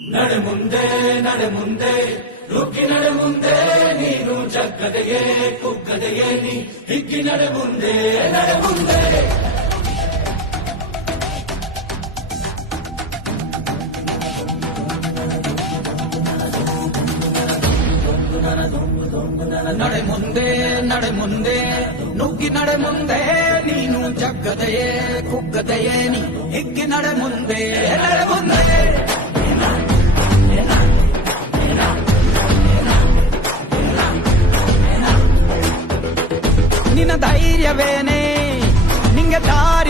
ನಡೆ ಮುಂದೆ ನಡೆ ಮುಂದೆ ನುಗ್ಗಿ ನಡೆ ಮುಂದೆ ನೀನು ಜಗ್ಗದೆಯೇ ಕುಗ್ಗದೆಯೇ ನೀ ಹಿಗ್ಗಿ ನಡೆ ಮುಂದೆ ನಡೆ ಮುಂದೆ ನಡೆ ಮುಂದೆ ನಡೆ ಮುಂದೆ ನುಗ್ಗಿ ನಡೆ ಮುಂದೆ ನೀನು ಜಗ್ಗದೆಯೇ ಕುಗ್ಗದೆಯೇ ನೀ ಹಿಗ್ಗಿ ನಡೆ ಮುಂದೆ ನಡೆ ಮುಂದೆ ನಿನ್ನ ಧೈರ್ಯವೇನೆ ನಿಂಗೆ ದಾರಿ